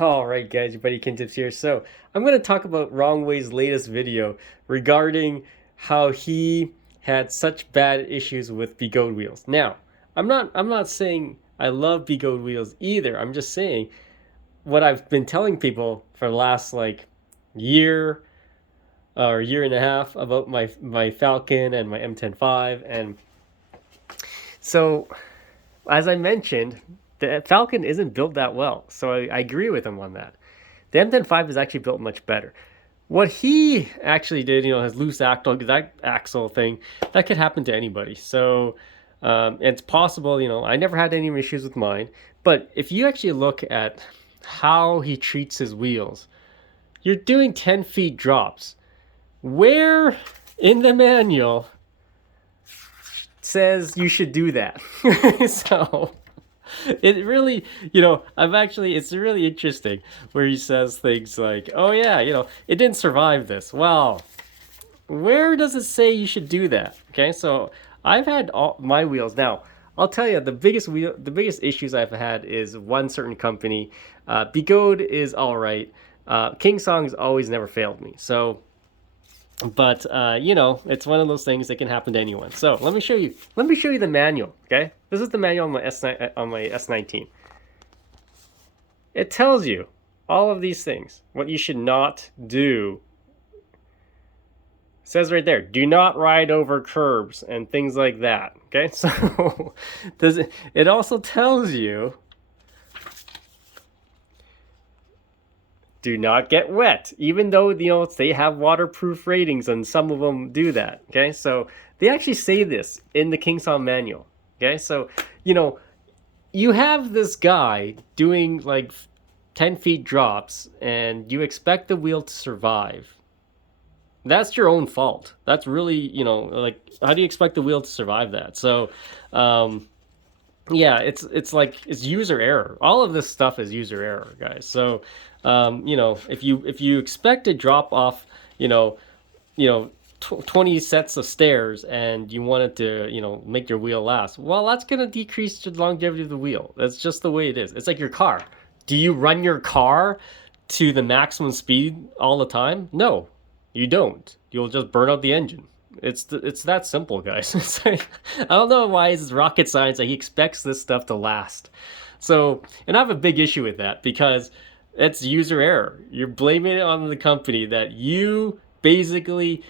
All right, guys, your buddy Ken Tips here. So I'm going to talk about Wrongway's latest video regarding how he had such bad issues with Begode wheels. Now, I'm not saying I love Begode wheels either. I'm just saying what I've been telling people for the last like year or year and a half about my Falcon and my mten5. And so, as I mentioned, the Falcon isn't built that well. So I agree with him on that. The mten5 is actually built much better. What he actually did, his loose axle, that axle thing, that could happen to anybody. So it's possible, I never had any issues with mine. But if you actually look at how he treats his wheels, you're doing 10 feet drops. Where in the manual says you should do that? So it really, it's really interesting where he says things like, oh yeah, it didn't survive this. Well, where does it say you should do that? Okay, so I've had all my wheels. Now, I'll tell you, the biggest issues I've had is one certain company. Begode is all right. Kingsong's always never failed me. So, but it's one of those things that can happen to anyone. So let me show you. Let me show you the manual. Okay, this is the manual on my S19. It tells you all of these things, what you should not do. It says right there, do not ride over curbs and things like that. Okay, so it also tells you, do not get wet, even though they have waterproof ratings and some of them do that. Okay, so they actually say this in the kingsong manual. Okay, so you have this guy doing like 10 feet drops and you expect the wheel to survive. That's your own fault. That's really, like, how do you expect the wheel to survive that? So yeah, it's like it's user error. All of this stuff is user error, guys. So if you expect to drop off 20 sets of stairs and you want it to make your wheel last, well, that's going to decrease the longevity of the wheel. That's just the way it is. It's like your car. Do you run your car to the maximum speed all the time? No, you don't. You'll just burn out the engine. It's that simple, guys. It's like, I don't know why it's rocket science that he expects this stuff to last. So, and I have a big issue with that because it's user error. You're blaming it on the company that you basically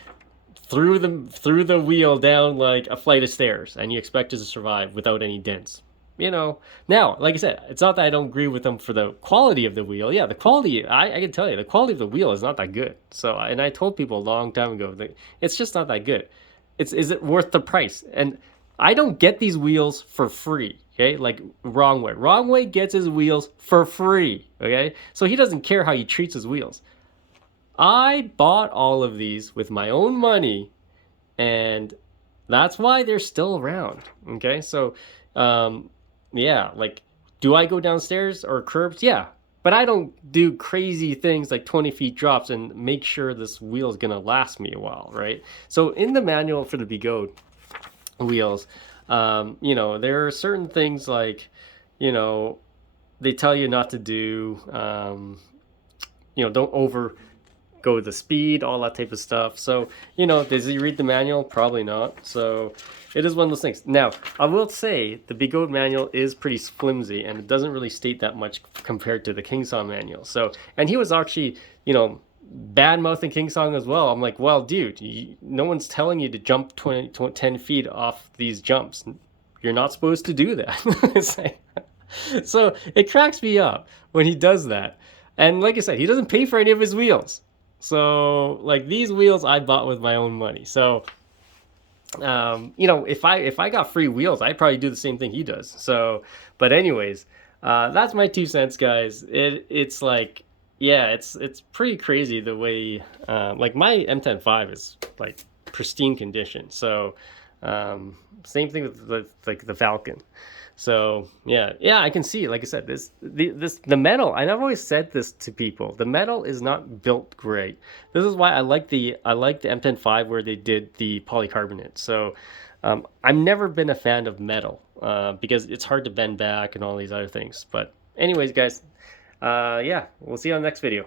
threw the wheel down like a flight of stairs and you expect it to survive without any dents. Now, like I said, it's not that I don't agree with them for the quality of the wheel. Yeah, the quality, I can tell you, the quality of the wheel is not that good. So, and I told people a long time ago that it's just not that good. Is it worth the price? And I don't get these wheels for free. Okay, like Wrongway. Wrongway gets his wheels for free. Okay, so he doesn't care how he treats his wheels. I bought all of these with my own money, and that's why they're still around. Okay, so yeah, like, do I go downstairs or curbs? Yeah, but I don't do crazy things like 20 feet drops and make sure this wheel is gonna last me a while, right? So in the manual for the Begode wheels, there are certain things like, they tell you not to do, don't over go the speed, all that type of stuff. So, does he read the manual? Probably not. So it is one of those things. Now, I will say the Begode manual is pretty flimsy and it doesn't really state that much compared to the kingsong manual. So, and he was actually, bad mouthing kingsong as well. I'm like, well, dude, no one's telling you to jump 10 feet off these jumps. You're not supposed to do that. So it cracks me up when he does that. And like I said, he doesn't pay for any of his wheels. So, like, these wheels I bought with my own money. So, if I got free wheels, I'd probably do the same thing he does. So, but anyways, that's my 2 cents, guys. It's like, yeah, it's pretty crazy the way, like, my mten5 is like pristine condition. So, same thing with the Falcon. So yeah, I can see, like I said, the metal. And I've always said this to people: the metal is not built great. This is why I like the mten5 where they did the polycarbonate. So I've never been a fan of metal because it's hard to bend back and all these other things. But anyways, guys, Yeah, we'll see you on the next video.